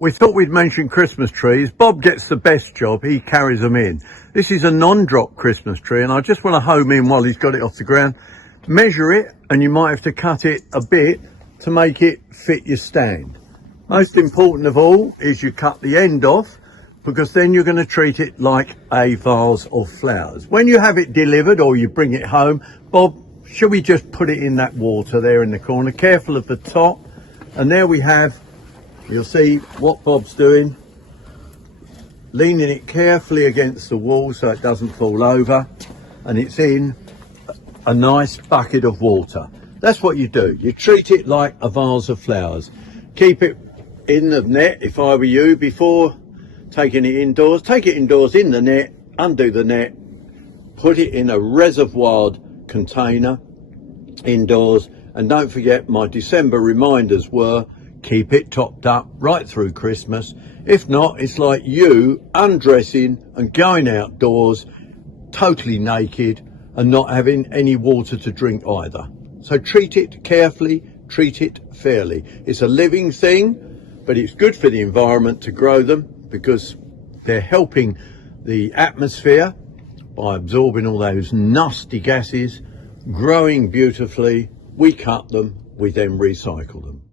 We thought we'd mention Christmas trees. Bob gets the best job, he carries them in. This is a non-drop Christmas tree, and I just want to home in while he's got it off the ground. Measure it, and you might have to cut it a bit to make it fit your stand. Most important of all is you cut the end off, because then you're going to treat it like a vase of flowers. When you have it delivered or you bring it home, Bob, shall we just put it in that water there in the corner? Careful of the top. And there we have, you'll see what Bob's doing, leaning it carefully against the wall so it doesn't fall over, and it's in a nice bucket of water. That's what you do. You treat it like a vase of flowers. Keep it in the net, if I were you, before taking it indoors. Take it indoors in the net, undo the net, put it in a reservoired container indoors, and don't forget my December reminders were keep it topped up right through Christmas. If not, it's like you undressing and going outdoors totally naked and not having any water to drink either. So treat it carefully, treat it fairly. It's a living thing, but it's good for the environment to grow them because they're helping the atmosphere by absorbing all those nasty gases, growing beautifully. We cut them, we then recycle them.